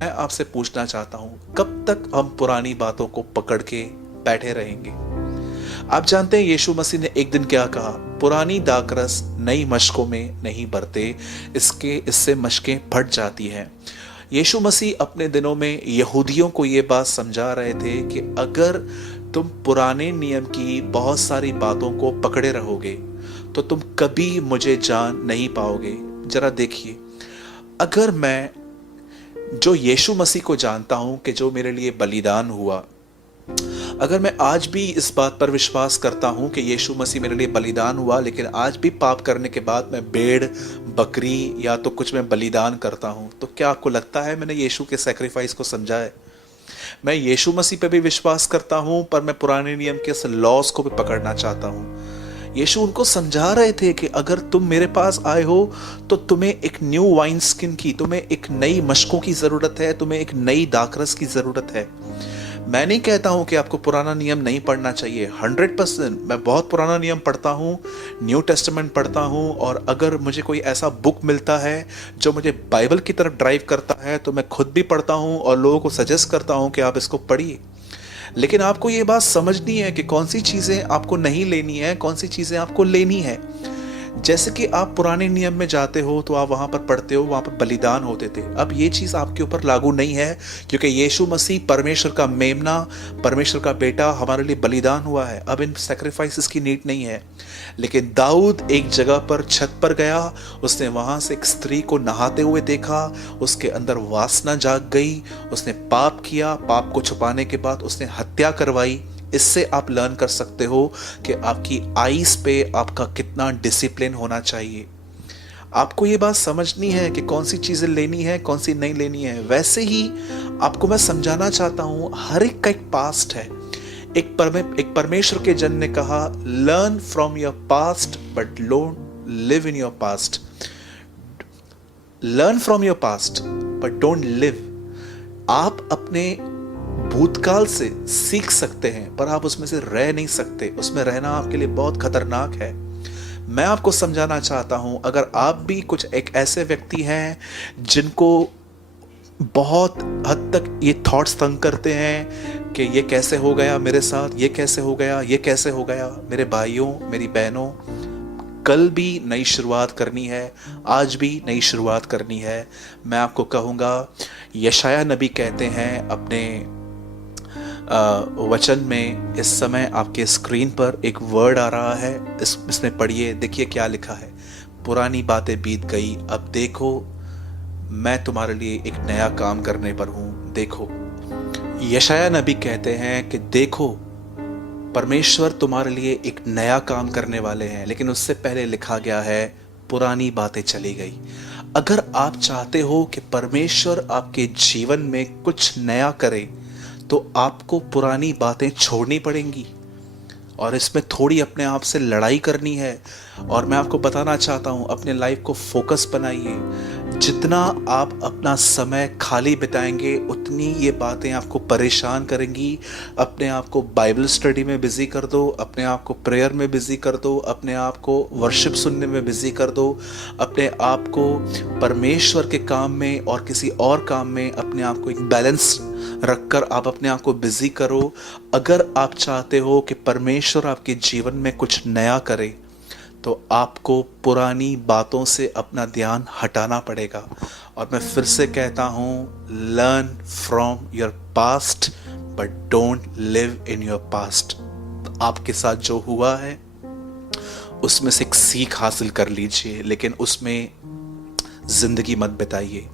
मैं आपसे पूछना चाहता हूं, कब तक हम पुरानी बातों को पकड़ के बैठे रहेंगे? आप जानते हैं यीशु मसीह ने एक दिन क्या कहा? पुरानी दाखरस नई मशकों में नहीं भरते, इससे मशकें फट जाती हैं। यीशु मसीह अपने दिनों में यहूदियों को ये बात समझा रहे थे कि अगर तुम पुराने नियम की बहुत सारी बातों को पकड़े रहोगे तो तुम कभी मुझे जान नहीं पाओगे। जरा देखिए, अगर मैं जो यीशु मसीह को जानता हूं कि जो मेरे लिए बलिदान हुआ, अगर मैं आज भी इस बात पर विश्वास करता हूं कि यीशु मसीह मेरे लिए बलिदान हुआ, लेकिन आज भी पाप करने के बाद मैं भेड़, बकरी या तो कुछ मैं बलिदान करता हूं, तो क्या आपको लगता है मैंने यीशु के सैक्रिफाइस को समझा है? मैं यीशु मसीह पे भी विश्वास करता हूं, पर मैं पुराने नियम के इस लॉस को भी पकड़ना चाहता हूं। यीशु उनको समझा रहे थे कि अगर तुम मेरे पास आए हो तो तुम्हें एक न्यू वाइन स्किन की, तुम्हें एक नई मशकों की जरूरत है, तुम्हें एक नई दाखरस की जरूरत है। मैं नहीं कहता हूं कि आपको पुराना नियम नहीं पढ़ना चाहिए, 100%। मैं बहुत पुराना नियम पढ़ता हूं, न्यू टेस्टामेंट पढ़ता हूं, और अगर मुझे कोई ऐसा बुक मिलता है जो मुझे बाइबल की तरफ ड्राइव करता है तो मैं खुद भी पढ़ता हूं और लोगों को सजेस्ट करता हूं कि आप इसको पढ़िए। लेकिन आपको ये बात समझनी है कि कौन सी चीज़ें आपको नहीं लेनी है, कौन सी चीज़ें आपको लेनी है। जैसे कि आप पुराने नियम में जाते हो तो आप वहां पर पढ़ते हो, वहां पर बलिदान होते थे। अब ये चीज आपके ऊपर लागू नहीं है, क्योंकि यीशु मसीह परमेश्वर का मेमना, परमेश्वर का बेटा हमारे लिए बलिदान हुआ है। अब इन सैक्रिफाइसेस की नीड नहीं है। लेकिन दाऊद एक जगह पर छत पर गया, उसने वहां से एक स्त्री को नहाते हुए देखा, उसके अंदर वासना जाग गई, उसने पाप किया, पाप को छुपाने के बाद उसने हत्या करवाई। इससे आप लर्न कर सकते हो कि आपकी आईज पे आपका कितना डिसिप्लिन होना चाहिए। आपको ये बात समझनी है कि कौन सी चीजें लेनी है, कौन सी नहीं लेनी है। वैसे ही आपको मैं समझाना चाहता हूं, हर एक का एक पास्ट है। एक परमेश्वर के जन ने कहा, learn from your past but don't live in your past. Learn from your past but don't live. आप अपने भूतकाल से सीख सकते हैं, पर आप उसमें से रह नहीं सकते। उसमें रहना आपके लिए बहुत खतरनाक है। मैं आपको समझाना चाहता हूं, अगर आप भी कुछ एक ऐसे व्यक्ति हैं जिनको बहुत हद तक ये थॉट्स तंग करते हैं कि ये कैसे हो गया मेरे साथ, ये कैसे हो गया, ये कैसे हो गया। मेरे भाइयों, मेरी बहनों, कल भी नई शुरुआत करनी है, आज भी नई शुरुआत करनी है। मैं आपको कहूँगा, यशाया नबी कहते हैं अपने वचन में, इस समय आपके स्क्रीन पर एक वर्ड आ रहा है, इसमें पढ़िए, देखिए क्या लिखा है। पुरानी बातें बीत गई, अब देखो मैं तुम्हारे लिए एक नया काम करने पर हूं, देखो। यशाया नबी कहते हैं कि देखो परमेश्वर तुम्हारे लिए एक नया काम करने वाले हैं। लेकिन उससे पहले लिखा गया है, पुरानी बातें चली गई। अगर आप चाहते हो कि परमेश्वर आपके जीवन में कुछ नया करे तो आपको पुरानी बातें छोड़नी पड़ेंगी, और इसमें थोड़ी अपने आप से लड़ाई करनी है। और मैं आपको बताना चाहता हूं, अपने लाइफ को फोकस बनाइए। जितना आप अपना समय खाली बिताएंगे उतनी ये बातें आपको परेशान करेंगी। अपने आप को बाइबल स्टडी में बिजी कर दो, अपने आप को प्रेयर में बिजी कर दो, अपने आप को वर्शिप सुनने में बिजी कर दो, अपने आप को परमेश्वर के काम में और किसी और काम में अपने आप को एक बैलेंस रखकर आप अपने आप को बिजी करो। अगर आप चाहते हो कि परमेश्वर आपके जीवन में कुछ नया करे तो आपको पुरानी बातों से अपना ध्यान हटाना पड़ेगा। और मैं फिर से कहता हूं, learn from your past but don't live in your past. आपके साथ जो हुआ है उसमें से एक सीख हासिल कर लीजिए, लेकिन उसमें जिंदगी मत बिताइए।